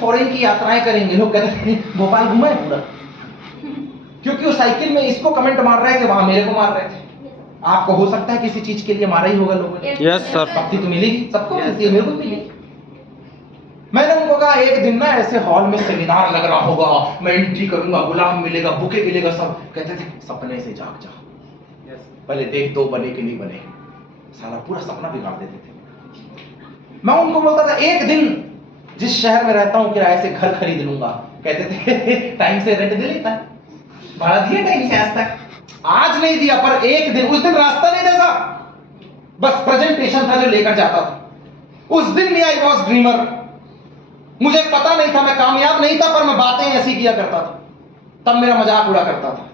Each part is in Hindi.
फॉरेन की यात्राएं करेंगे। लोग कहते हैं भोपाल घूमा है पूरा, क्योंकि वो साइकिल में इसको कमेंट मार रहा है कि वहां मेरे को मार रहे थे। आपको हो सकता है किसी चीज के लिए मारा ही होगा लोगों ने। Yes sir. भक्ति तो मिलेगी, सबको मिलती है, मेरे को मिली। मैंने उनको कहा एक दिन ना ऐसे हॉल में सेमिनार लग रहा होगा, मैं एंट्री करूंगा, गुलाम मिलेगा, बुके मिलेगा, सब कहते थे सपने से जाग जा, पहले देख दो बने कि नहीं बने, साला पूरा सपना बिगाड़ देते थे। मैं उनको बोलता था एक दिन जिस शहर में रहता हूं किराए से घर खरीद लूंगा। कहते थे टाइम से रेंट दे लेता है, भाड़ा दिया टाइम से, आज तक आज नहीं दिया, पर एक दिन, उस दिन रास्ता नहीं देता, बस प्रेजेंटेशन था जो लेकर जाता था। उस दिन भी आई वॉज ड्रीमर, मुझे पता नहीं था, मैं कामयाब नहीं था, पर मैं बातें ऐसी किया करता था। तब मेरा मजाक उड़ा करता था।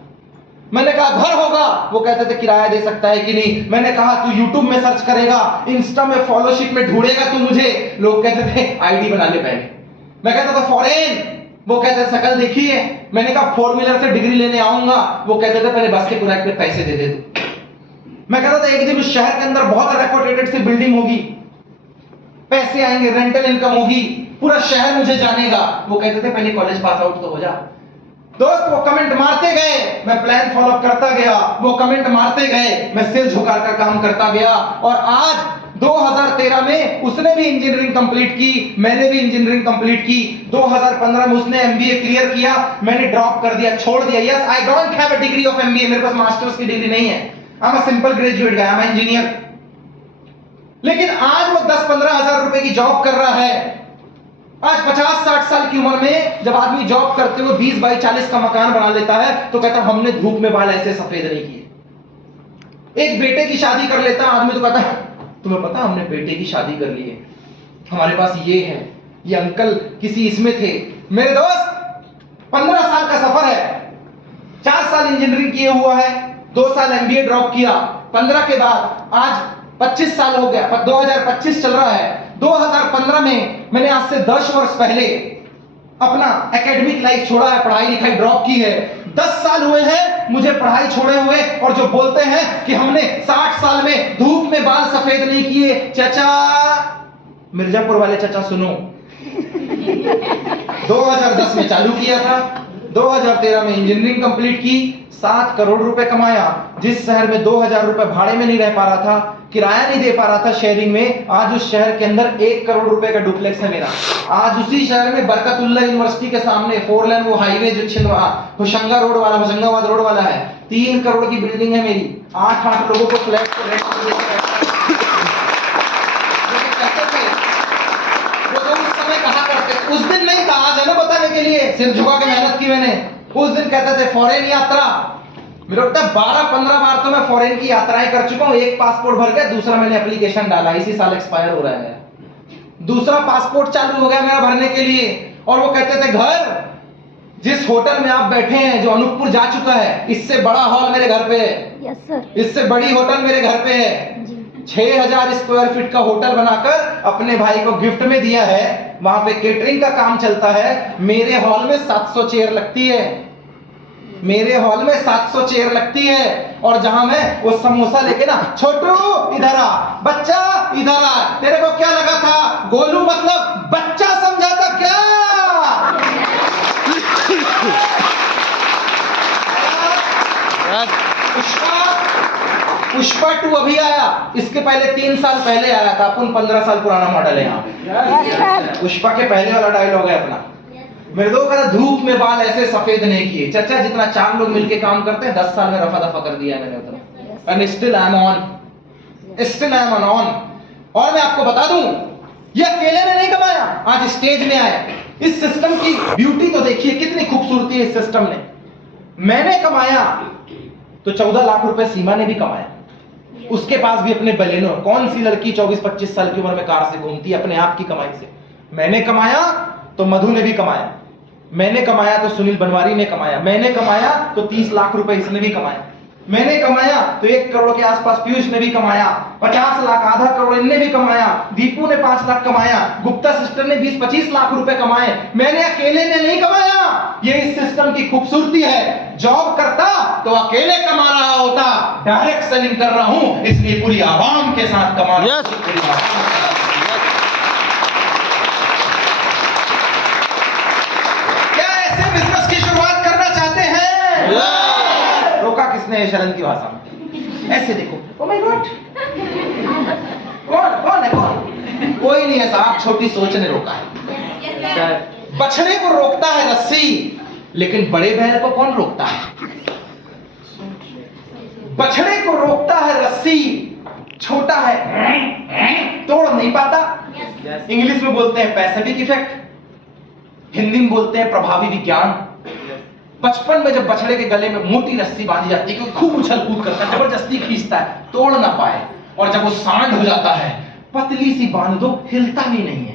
मैंने कहा घर होगा, वो कहते थे किराया दे सकता है कि नहीं। मैंने कहा तू यूट्यूब में सर्च करेगा, इंस्टा में फॉलोशिप में ढूंढेगा तू मुझे। लोग कहते थे आईडी बना ले पहले। मैं कहता था फॉरेन, वो कहते थे शकल देखी है। मैंने कहा 4 व्हीलर से डिग्री लेने आऊंगा, वो कहते थे पहले बस के किराए पे पैसे दे दे तू। मैं कहता था एक दिन उस शहर के अंदर बहुत रेपुटेटेड सी बिल्डिंग होगी, पैसे आएंगे, रेंटल इनकम होगी, पूरा शहर मुझे जानेगा। वो कहते थे पहले कॉलेज पास आउट तो हो जा। दोस्त वो कमेंट मारते गए, मैं प्लान फॉलो करता गया, वो कमेंट मारते गए, मैं सिर झुकाकर काम करता गया। और आज 2013 में उसने भी इंजीनियरिंग कंप्लीट की, मैंने भी इंजीनियरिंग कंप्लीट की। 2015 में उसने एमबीए क्लियर किया, मैंने ड्रॉप कर दिया, छोड़ दिया। Yes, I don't have a degree of MBA, मेरे पास मास्टर्स की डिग्री नहीं है, I am a simple graduate guy, I M engineer. लेकिन आज वो 10-15 हजार रुपए की जॉब कर रहा है। आज 50-60 साल की उम्र में जब आदमी जॉब करते हुए 20-40 का मकान बना लेता है तो कहता हमने धूप में बाल ऐसे सफेद नहीं किए। एक बेटे की शादी कर लेता आदमी तो कहता तुम्हें पता हमने बेटे की शादी कर ली है, हमारे पास ये है, ये अंकल किसी इसमें थे। मेरे दोस्त 15 साल का सफर है, 4 साल इंजीनियरिंग किए हुआ है, 2 साल एमबीए ड्रॉप किया, 15 के बाद आज 25 साल हो गया, 2025 चल रहा है। 2015 में मैंने आज से 10 वर्ष पहले अपना एकेडमिक लाइफ छोड़ा है, पढ़ाई लिखाई ड्रॉप की है। 10 साल हुए हैं मुझे पढ़ाई छोड़े हुए, और जो बोलते हैं कि हमने 60 साल में धूप में बाल सफेद नहीं किए, चाचा मिर्जापुर वाले चाचा सुनो 2010 में चालू किया था, 2013 में इंजीनियरिंग कंप्लीट की, 7 करोड़ रुपए कमाया। जिस शहर में 2000 रुपए भाड़े में नहीं रह पा रहा था, किराया नहीं दे पा रहा था शेयरिंग में, आज उस शहर के अंदर 1 करोड़ रुपए का डुप्लेक्स है मेरा। आज उसी शहर में बरकतुल्ला यूनिवर्सिटी के सामने 4 लेन वो हाईवे जो होशंगाबाद रोड वाला है, 3 करोड़ की बिल्डिंग है मेरी। 8 लोगों को फ्लैट को रेंट पे देकर उस समय कहा करते, उस दिन नहीं था, आज है ना बताने के लिए, सिर झुका के मेहनत की मैंने। उस दिन कहते थे फॉरेन यात्रा, मेरे लगता है 12-15 बार तो मैं फॉरेन की यात्राएं कर चुका हूं। एक पासपोर्ट भर गया, दूसरा मैंने एप्लीकेशन डाला, इसी साल एक्सपायर हो रहा है, दूसरा पासपोर्ट चालू हो गया मेरा भरने के लिए। और वो कहते थे घर जिस होटल में आप बैठे हैं जो अनूपपुर जा चुका है, इससे बड़ा हॉल मेरे घर पे है। Yes sir. इससे बड़ी होटल मेरे घर पे है। 6000 स्क्वायर फीट का होटल बनाकर अपने भाई को गिफ्ट में दिया है, वहां पे केटरिंग का काम चलता है। मेरे हॉल में 700 चेयर लगती है, मेरे हॉल में 700 चेयर लगती है। और जहां मैं वो समोसा लेके ना, छोटू इधर आ, बच्चा इधर आ, तेरे को क्या लगा था गोलू मतलब बच्चा समझा था क्या? पुष्पा 2 अभी आया, इसके पहले 3 साल पहले आया था, अपन 15 साल पुराना मॉडल है यहाँ पे। पुष्पा के पहले वाला डायलॉग है अपना। मेरे दो कहता धूप में बाल ऐसे सफेद नहीं किए। चाचा जितना 4 लोग मिलके काम करते हैं 10 साल में रफा दफा कर दिया मैंने उतना। And still I am on. और मैं आपको बता दूं, ये अकेले ने नहीं कमाया, आज स्टेज में आए। इस सिस्टम की ब्यूटी तो देखिए, कितनी खूबसूरती है इस सिस्टम ने। मैंने कमाया तो 14 लाख रुपए सीमा ने भी कमाया, उसके पास भी अपने बलेनो। कौन सी लड़की 24-25 साल की उम्र में कार से घूमती है अपने आप की कमाई से? मैंने कमाया तो मधु ने भी कमाया, मैंने कमाया तो सुनील बनवारी ने कमाया, मैंने कमाया तो 30 लाख रुपए इसने भी कमाया, मैंने कमाया तो 1 करोड़ के आसपास पीयूष ने भी कमाया, 50 लाख आधा करोड़ इनने भी कमाया, दीपू ने 5 लाख कमाया, गुप्ता सिस्टर ने 20-25 लाख रुपए कमाए। मैंने अकेले ने नहीं कमाया। ये इस सिस्टम की खूबसूरती है। जॉब करता तो अकेले कमा रहा होता, डायरेक्ट सेलिंग कर रहा हूं इसलिए पूरी आवाम के साथ कमा रहा हूं। बोलते हैं शरण की भाषा में, ऐसे देखो, ओ माय गॉड, कौन है कौन? कोई नहीं है साहब, छोटी सोच ने रोका है। बछड़े को रोकता है रस्सी, लेकिन बड़े बैल को कौन रोकता है? बछड़े को रोकता है रस्सी, छोटा है तोड़ नहीं पाता। इंग्लिश में बोलते हैं पैसिफिक इफेक्ट, हिंदी में बोलते हैं प्रभावी विज्ञान। बचपन में जब बछड़े के गले में मोटी रस्सी बांधी जाती है, क्योंकि खूब उछल कूद करता है, जबरदस्ती खींचता है, तोड़ ना पाए, और जब वो सांड हो जाता है, पतली सी बांध दो, हिलता भी नहीं है।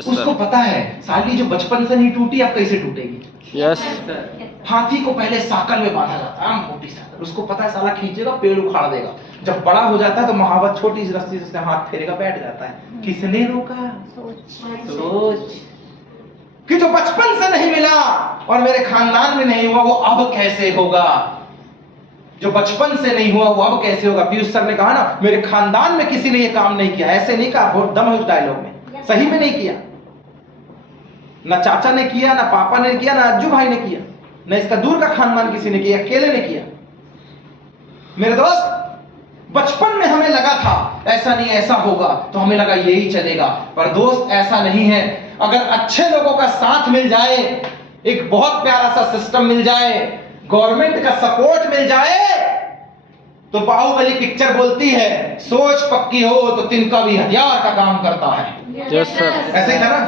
उसको पता है साली जो बचपन से नहीं टूटी अब कैसे टूटेगी। हाथी को पहले साकल में बांधा जाता है, मोटी साकल, उसको पता है साला खींचेगा पेड़ उखाड़ देगा। जब बड़ा हो जाता है तो महावत छोटी सी रस्सी से हाथ फेरेगा, बैठ जाता है। किसने रोका? सोच कि जो बचपन से नहीं मिला और मेरे खानदान में नहीं हुआ, वो अब कैसे होगा? जो बचपन से नहीं हुआ वो अब कैसे होगा? पीयूष सर ने कहा ना, मेरे खानदान में किसी ने ये काम नहीं किया। ऐसे नहीं कहा, बहुत दम है उस डायलॉग में, सही में नहीं किया। ना चाचा ने किया, ना पापा ने किया, ना अज्जू भाई ने किया, ना इसका दूर का खानदान किसी ने किया, अकेले ने किया। मेरे दोस्त, बचपन में हमें लगा था ऐसा नहीं ऐसा होगा, तो हमें लगा यही चलेगा, पर दोस्त ऐसा नहीं है। अगर अच्छे लोगों का साथ मिल जाए, एक बहुत प्यारा सा सिस्टम मिल जाए, गवर्नमेंट का सपोर्ट मिल जाए, तो बाहुबली पिक्चर बोलती है, सोच पक्की हो तो तिनका भी हथियार का काम करता है। ऐसे ही था ना,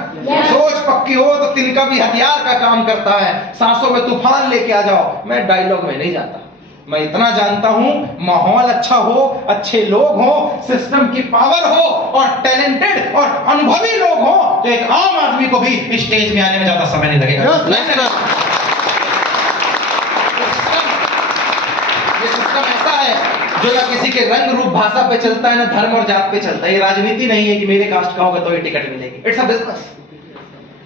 सोच पक्की हो तो तिनका भी हथियार का काम करता है। सांसों में तूफान लेके आ जाओ। मैं डायलॉग में नहीं जाता, मैं इतना जानता हूं, माहौल अच्छा हो, अच्छे लोग हो, सिस्टम की पावर हो, और टैलेंटेड और अनुभवी लोग हो, तो एक आम आदमी को भी स्टेज में आने में ज्यादा समय नहीं लगेगा। ये सिस्टम ऐसा है जो ना किसी के रंग रूप भाषा पे चलता है, ना धर्म और जात पे चलता है। ये राजनीति नहीं है कि मेरे कास्ट का होगा तो ये टिकट मिलेगी। It's a business.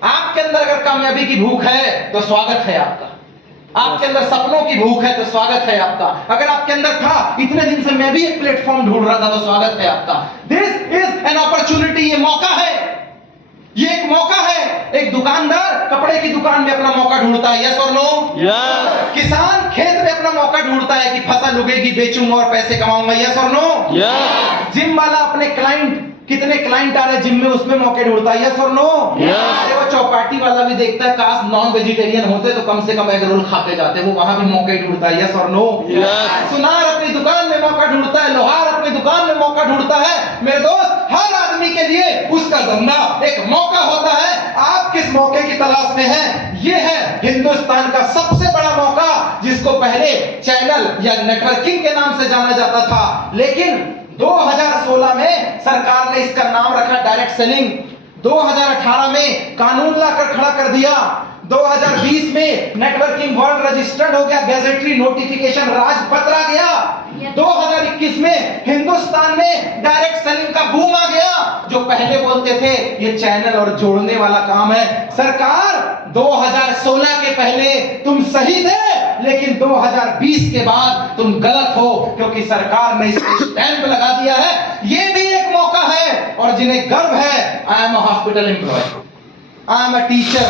आपके अंदर अगर कामयाबी की भूख है तो स्वागत है आपका। आपके अंदर सपनों की भूख है तो स्वागत है आपका। अगर आपके अंदर था, इतने दिन से मैं भी एक प्लेटफॉर्म ढूंढ रहा था, तो स्वागत है आपका। दिस इज एन अपॉर्चुनिटी, ये मौका है, ये एक मौका है। एक दुकानदार कपड़े की दुकान में अपना मौका ढूंढता है, यस और नो? यस। किसान खेत में अपना मौका ढूंढता है कि फसल उगेगी, बेचूंगा और पैसे कमाऊंगा, यस और नो? यस। जिम वाला अपने क्लाइंट, कितने क्लाइंट आ रहे हैं जिम में, उसमें मौके ढूंढता है, यस और नो? अरे वो चौपाटी वाला भी देखता है, काश नॉन वेजिटेरियन होते तो कम से कम एग रोल खाते जाते, वो वहां भी मौके ढूंढता है, यस और नो? सुनार अपनी दुकान में मौका ढूंढता है, लोहार अपनी दुकान में मौका ढूंढता है। मेरे दोस्त, हर आदमी के लिए उसका धंधा एक मौका होता है। आप किस मौके की तलाश में हैं? ये है हिंदुस्तान का सबसे बड़ा मौका, जिसको पहले चैनल या नेटवर्किंग के नाम से जाना जाता था, लेकिन 2016 में सरकार ने इसका नाम रखा डायरेक्ट सेलिंग। 2018 में कानून लाकर खड़ा कर दिया। 2020 में नेटवर्किंग वर्ल्ड रजिस्टर्ड हो गया, गैजेटरी नोटिफिकेशन राजपत्र आ गया। 2021 में हिंदुस्तान में डायरेक्ट सेलिंग का बूम आ गया। जो पहले बोलते थे ये चैनल और जोड़ने वाला काम है, सरकार 2016 के पहले तुम सही थे, लेकिन 2020 के बाद तुम गलत हो, क्योंकि सरकार ने इसको स्टैंप लगा दिया है। ये भी एक मौका है, और जिन्हें गर्व है, I am a hospital employ, I am a teacher,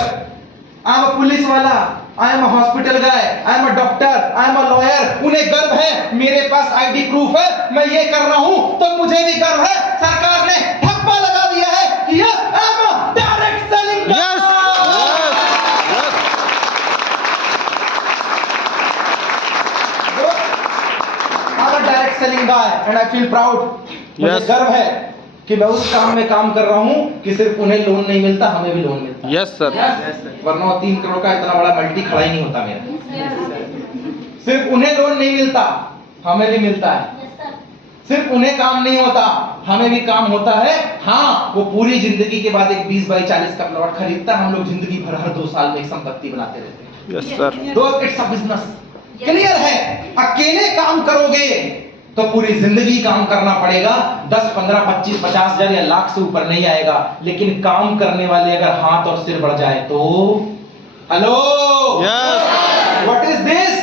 I am a police वाला, I am a hospital guy, I am a doctor, I am a lawyer, उन्हें गर्व है, मेरे पास आईडी प्रूफ है, मैं ये कर रहा हूं, तो मुझे भी गर्व है। सरकार ने ठप्पा लगा दिया है कि yes, I am a direct selling guy. Direct selling guy and I feel proud. मुझे गर्व है कि मैं उस काम में काम कर रहा हूं कि सिर्फ उन्हें लोन नहीं मिलता, हमें भी लोन मिलता। Yes sir. वरना 3 करोड़ का इतना बड़ा मल्टी खड़ा ही नहीं होता मेरा। सिर्फ उन्हें लोन नहीं मिलता, हमें भी मिलता है। सिर्फ उन्हें काम नहीं होता, हमें भी काम होता है। हाँ, वो पूरी जिंदगी के बाद एक 20 बाई 40 का प्लॉट खरीदता है, हम लोग जिंदगी भर हर 2 साल में एक संपत्ति बनाते रहते हैं। Yes sir. दोस्त, इट्स अ बिजनेस। क्लियर है? अकेले काम करोगे तो पूरी जिंदगी काम करना पड़ेगा, 10, 15, 25, 50 हजार या लाख से ऊपर नहीं आएगा। लेकिन काम करने वाले अगर हाथ और सिर बढ़ जाए तो हेलो, व्हाट इज दिस?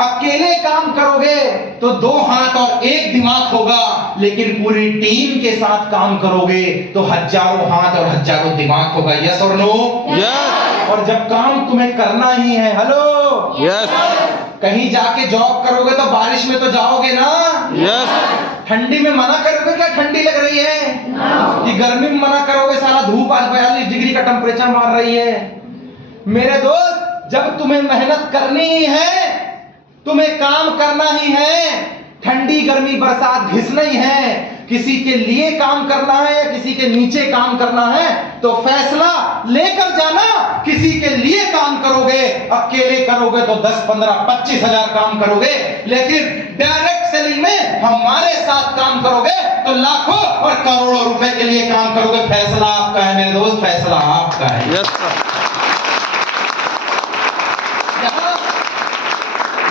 अकेले काम करोगे तो 2 हाथ और 1 दिमाग होगा, लेकिन पूरी टीम के साथ काम करोगे तो हजारों हाथ और हजारों दिमाग होगा। यस और नो? यस। और जब काम तुम्हें करना ही है, हेलो, यस, कहीं जाके जॉब करोगे तो बारिश में तो जाओगे ना? यस। ठंडी में मना करोगे क्या ठंडी लग रही है? कि गर्मी में मना करोगे साला धूप आज 42 डिग्री का टेम्परेचर मार रही है? मेरे दोस्त, जब तुम्हें मेहनत करनी ही है, तुम्हें काम करना ही है, ठंडी गर्मी बरसात घिसना ही है, किसी के लिए काम करना है या किसी के नीचे काम करना है, तो फैसला लेकर जाना। किसी के लिए काम करोगे, अकेले करोगे तो 10, 15, 25 हजार काम करोगे, लेकिन डायरेक्ट सेलिंग में हमारे साथ काम करोगे तो लाखों और करोड़ों रुपए के लिए काम करोगे। फैसला आपका है मेरे दोस्त, फैसला आपका है। Yes sir.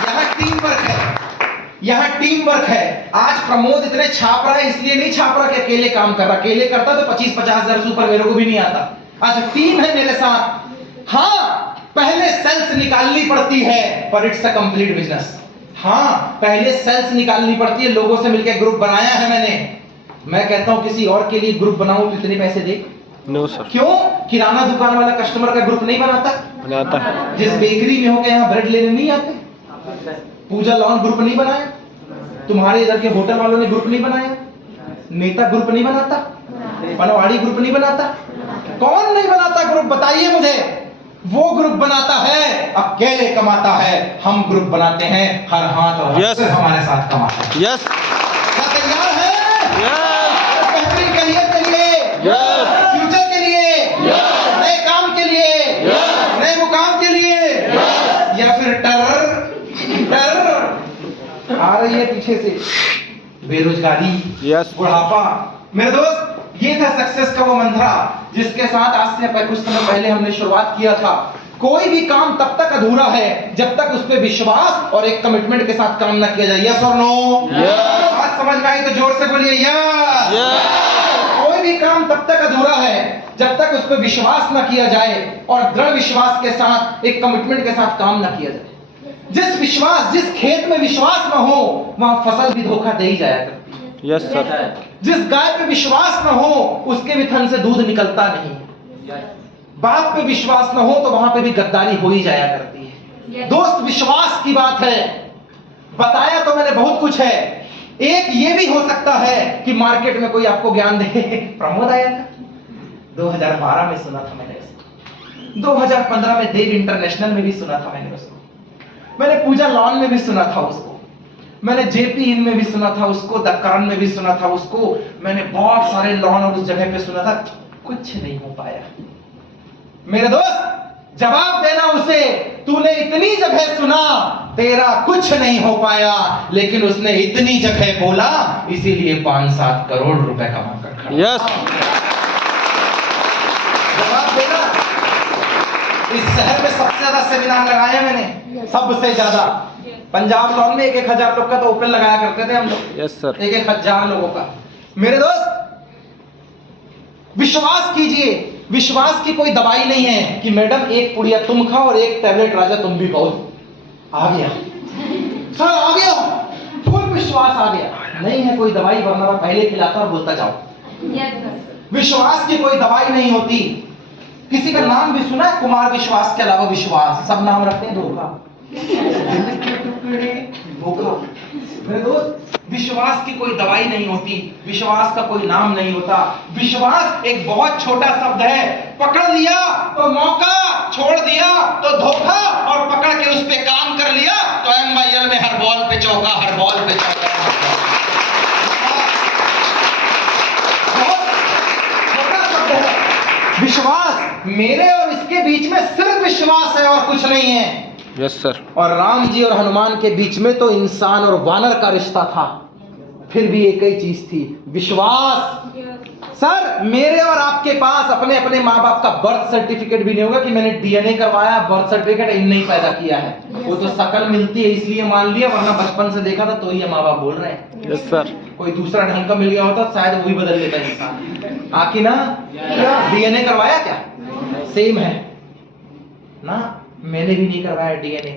यहाँ टीम वर्क है, यहाँ टीम वर्क है। आज प्रमोद इतने छाप रहा है इसलिए नहीं छाप रहा कि अकेले काम कर रहा, अकेले करता तो 25-50 हजार से ऊपर मेरे को भी नहीं आता। आज टीम है मेरे साथ। हाँ, पहले सेल्स निकालनी पड़ती है पर इट्स अ कंप्लीट बिजनेस। हाँ, पहले सेल्स निकालनी पड़ती है, लोगों से मिलकर ग्रुप बनाया है मैंने। मैं कहता हूं किसी और के लिए ग्रुप बनाऊं तो इतने पैसे दे? No sir. क्यों? किराना दुकान वाला कस्टमर का ग्रुप नहीं बनाता? बनाता है। जिस बेकरी में हो के यहाँ ब्रेड लेने नहीं आते? पूजा लॉन ग्रुप नहीं बनाया? तुम्हारे इधर के होटल वालों ने ग्रुप नहीं बनाया? नेता ग्रुप नहीं बनाता? पनवाड़ी ग्रुप नहीं बनाता? कौन नहीं बनाता ग्रुप? बताइए मुझे। वो ग्रुप बनाता है, अकेले कमाता है। हम ग्रुप बनाते हैं, हर हाथ और Yes. हाथ हमारे साथ कमाता है। यस। क्या तैयार है? यस। बेहतरीन करियर के लिए, यस। फ्यूचर के लिए, नए काम के लिए, नए मुकाम के लिए, या फिर टेरर आ रही है पीछे से, बेरोजगारी, यस। बुढ़ापा। मेरे दोस्त, ये था सक्सेस का वो मंत्रा जिसके साथ आज से कुछ समय पहले हमने शुरुआत किया था। कोई भी काम तब तक अधूरा है जब तक उस पर विश्वास और एक कमिटमेंट के साथ काम ना किया जाए। यस और नो? बात समझ में आई तो जोर से बोलिए यस। कोई भी काम तब तक अधूरा है जब तक उस पर विश्वास ना किया जाए और दृढ़ विश्वास के साथ, एक कमिटमेंट के साथ काम ना किया जाए। जिस खेत में विश्वास ना हो वहां फसल भी धोखा दे ही जाया करती है। Yes sir. जिस गाय पे विश्वास ना हो उसके भी थन से दूध निकलता नहीं। बाप पे विश्वास ना हो तो वहां पे भी गद्दारी हो ही जाया करती है। दोस्त, विश्वास की बात है। बताया तो मैंने बहुत कुछ है। एक ये भी हो सकता है कि मार्केट में कोई आपको ज्ञान दे। प्रमोद आया था 2012 में, सुना था मैंने उसको। 2015 में देव इंटरनेशनल में भी सुना था मैंने उसको। मैंने पूजा लॉन में भी सुना था उसको। मैंने जेपी इन में भी सुना था उसको, द करण में भी सुना था उसको। मैंने बहुत सारे लॉन और उस जगह पे सुना था, कुछ नहीं हो पाया। मेरे दोस्त, जवाब देना उसे, तूने इतनी जगह सुना, तेरा कुछ नहीं हो पाया, लेकिन उसने इतनी जगह बोला, इसीलिए 5-7 करोड़ रुपए कमा कर खड़ा। यस। जवाब देना। इस शहर में सबसे ज्यादा सेमिनार लगाया मैंने, सबसे ज्यादा। पंजाब लॉन में 1-1 हजार लोग का तो ओपन लगाया करते थे हम लोग। Yes sir. 1-1 हजार लोगों का। मेरे दोस्त, विश्वास कीजिए, विश्वास की कोई दवाई नहीं है कि मैडम एक पुड़िया तुम खाओ और एक टैबलेट राजा तुम भी खाओ। आ गया सर, आ गया, फुल विश्वास आ गया। नहीं है कोई दवाई, वरना मैं पहले खिलाता और बोलता जाओ। विश्वास की कोई दवाई नहीं होती। किसी का नाम भी सुना है कुमार विश्वास के अलावा? विश्वास, सब नाम रखते हैं धोखा। धोखा। मेरे दोस्त, विश्वास की कोई दवाई नहीं होती, विश्वास का कोई नाम नहीं होता। विश्वास एक बहुत छोटा शब्द है। पकड़ लिया तो मौका, छोड़ दिया तो धोखा, और पकड़ के उस पे काम कर लिया तो MIL में हर बॉल पे चौका, हर बॉल पे चौका। बहुत छोटा शब्द है विश्वास। मेरे और इसके बीच में सिर्फ विश्वास है और कुछ नहीं है। Yes sir. और राम जी और हनुमान के बीच में तो इंसान और वानर का रिश्ता था, फिर भी एक ही चीज थी, विश्वास। सर, मेरे और आपके पास अपने अपने माँ बाप का बर्थ सर्टिफिकेट भी नहीं होगा कि मैंने DNA करवाया, बर्थ सर्टिफिकेट इनने ही पैदा किया है। वो तो शक्ल मिलती है इसलिए मान लिया, वरना बचपन से देखा था तो ही माँ बाप बोल रहे हैं। Yes sir. कोई दूसरा ढंग का मिल गया होता शायद वो भी बदल लेता इंसान। आखि ना, DNA करवाया क्या? सेम है ना, मैंने भी नहीं करवाया DNA।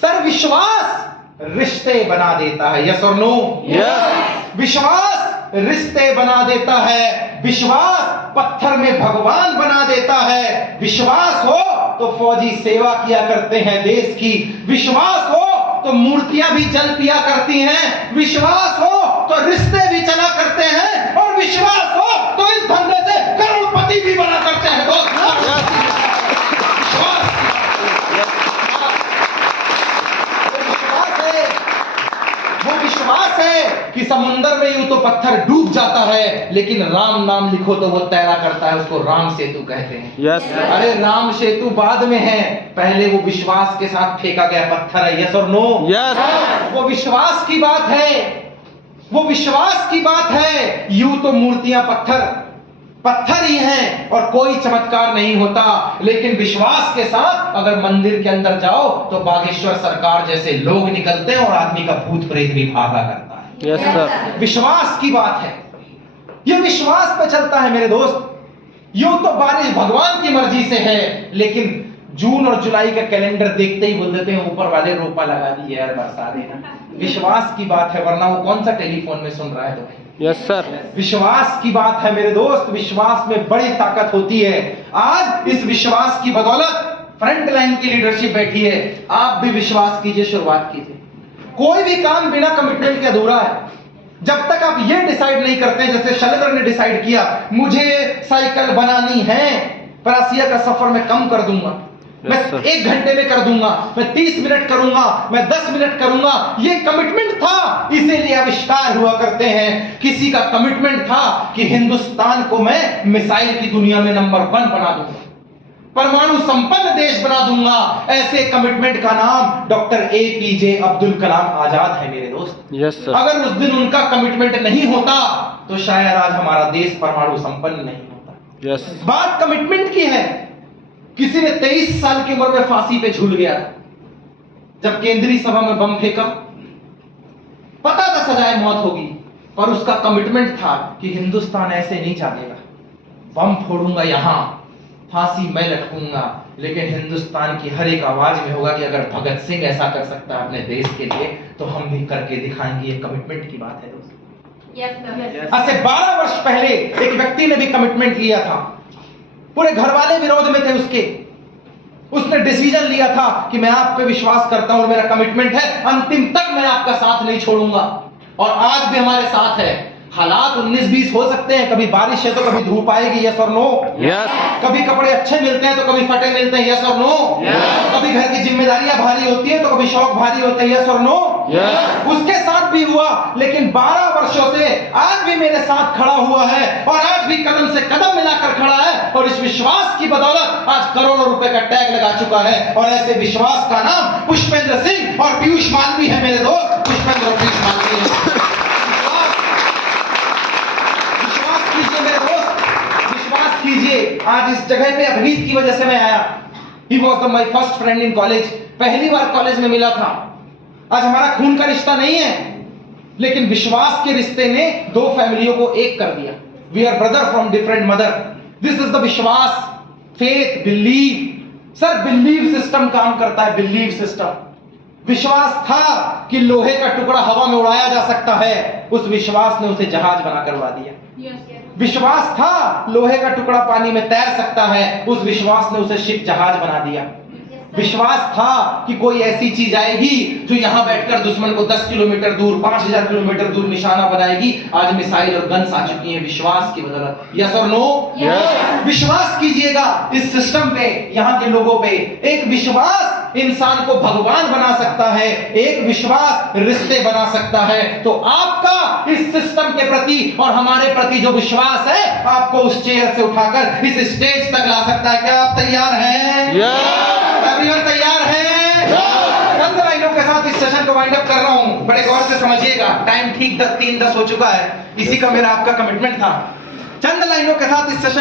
सर, विश्वास रिश्ते बना देता है। यस और नो? यस। विश्वास रिश्ते बना देता है। विश्वास पत्थर में भगवान बना देता है। विश्वास हो तो फौजी सेवा किया करते हैं देश की। विश्वास हो तो मूर्तियां भी जल पिया करती हैं, विश्वास हो तो रिश्ते भी चला करते हैं, और विश्वास हो तो इस धंधे से करोड़पति भी बना करते हैं। वो विश्वास है कि समुंदर में यूं तो पत्थर डूब जाता है, लेकिन राम नाम लिखो तो वो तैरा करता है, उसको राम सेतु कहते हैं। यस अरे राम सेतु बाद में है, पहले वो विश्वास के साथ फेंका गया पत्थर है। यस और नो? यस वो विश्वास की बात है, वो विश्वास की बात है। यूं तो मूर्तियां पत्थर ही हैं और कोई चमत्कार नहीं होता, लेकिन विश्वास के साथ अगर मंदिर के अंदर जाओ तो बागेश्वर सरकार जैसे लोग निकलते हैं और आदमी का भूत प्रेत भी भागा करता है। यस सर विश्वास की बात है, ये विश्वास पे चलता है मेरे दोस्त। यूं तो बारिश भगवान की मर्जी से है, लेकिन जून और जुलाई का कैलेंडर देखते ही बोल देते हैं ऊपर वाले रोपा लगा दी यार, बरसा देना। विश्वास की बात है, वरना वो कौन सा टेलीफोन में सुन रहा है तुम्हें? यस सर विश्वास की बात है मेरे दोस्त। विश्वास में बड़ी ताकत होती है। आज इस विश्वास की बदौलत फ्रंट लाइन की लीडरशिप बैठी है। आप भी विश्वास कीजिए, शुरुआत कीजिए। कोई भी काम बिना कमिटमेंट के अधूरा है। जब तक आप ये डिसाइड नहीं करते, जैसे शैलेंद्र ने डिसाइड किया मुझे साइकिल बनानी है, परासिया का सफर मैं कम कर दूंगा, मैं 1 घंटे में कर दूंगा, मैं 30 मिनट करूंगा, मैं 10 मिनट करूंगा। ये कमिटमेंट था, इसीलिए आविष्कार हुआ करते हैं। किसी का कमिटमेंट था कि हिंदुस्तान को मैं मिसाइल की दुनिया में नंबर 1 बना दूंगा, परमाणु संपन्न देश बना दूंगा। ऐसे कमिटमेंट का नाम डॉक्टर APJ अब्दुल कलाम आजाद है मेरे दोस्त। यस सर अगर उस दिन उनका कमिटमेंट नहीं होता तो शायद आज हमारा देश परमाणु संपन्न नहीं होता। यस बात कमिटमेंट की है। किसी ने 23 साल की उम्र में फांसी पे झूल गया था, जब केंद्रीय सभा में बम फेंका। पता था सजाए मौत होगी, पर उसका कमिटमेंट था कि हिंदुस्तान ऐसे नहीं जागेगा, बम फोड़ूंगा यहां, फांसी मैं लटकूंगा, लेकिन हिंदुस्तान की हर एक आवाज में होगा कि अगर भगत सिंह ऐसा कर सकता है अपने देश के लिए तो हम भी करके दिखाएंगे। ये कमिटमेंट की बात है दोस्तों। आज से 12 वर्ष पहले एक व्यक्ति ने भी कमिटमेंट लिया था, पूरे घर वाले विरोध में थे उसके। उसने डिसीजन लिया था कि मैं आप पे विश्वास करता हूं और मेरा कमिटमेंट है, अंतिम तक मैं आपका साथ नहीं छोड़ूंगा। और आज भी हमारे साथ है। हालात 19-20 हो सकते हैं, कभी बारिश है तो कभी धूप आएगी, यस और नो? यस कभी कपड़े अच्छे मिलते हैं तो कभी फटे मिलते हैं, यस और नो? कभी घर की जिम्मेदारियां भारी होती है तो कभी शौक भारी होते हैं, यस और नो? उसके साथ भी हुआ, लेकिन 12 वर्षों से आज भी मेरे साथ खड़ा हुआ है और आज भी कदम से कदम मिलाकर खड़ा है। और इस विश्वास की बदौलत आज करोड़ों रुपए का टैग लगा चुका है। और ऐसे विश्वास का नाम पुष्पेंद्र सिंह और पीयूष मालवी है मेरे दोस्त। पुष्पेंद्र और पीयूष मालवी है। कीजिए, आज इस जगह पे अभिनीत की वजह से मैं आया। He was my first friend in college। पहली बार कॉलेज में मिला था। आज हमारा खून का रिश्ता नहीं है, लेकिन विश्वास के रिश्ते ने 2 फैमिलियों को एक कर दिया। We are brother from different mother। This is the विश्वास, faith, belief। Sir believe system काम करता है, बिलीव सिस्टम। विश्वास था कि लोहे का टुकड़ा हवा में उड़ाया जा सकता है, उस विश्वास ने उसे जहाज बना करवा दिया। विश्वास था लोहे का टुकड़ा पानी में तैर सकता है, उस विश्वास ने उसे शिप जहाज बना दिया। विश्वास था कि कोई ऐसी चीज आएगी जो यहां बैठकर दुश्मन को 10 किलोमीटर दूर, 5000 किलोमीटर दूर निशाना बनाएगी। आज मिसाइल और गन्स आ चुकी हैं विश्वास की बदौलत। यस और नो? विश्वास कीजिएगा इस सिस्टम पे, यहाँ के लोगों पे। एक विश्वास इंसान को भगवान बना सकता है, एक विश्वास रिश्ते बना सकता है। तो आपका इस सिस्टम के प्रति और हमारे प्रति जो विश्वास है, आपको उस चेयर से उठाकर इस स्टेज तक ला सकता है। क्या आप तैयार हैं? एवरीवन तैयार है? चंद लाइनों के साथ इस सेशन को वाइंड अप कर रहा हूं। बड़े गौर से समझिएगा, टाइम ठीक 3:10 हो चुका है। इसी का मेरा आपका कमिटमेंट था। चंद लाइनों के साथ इस सेशन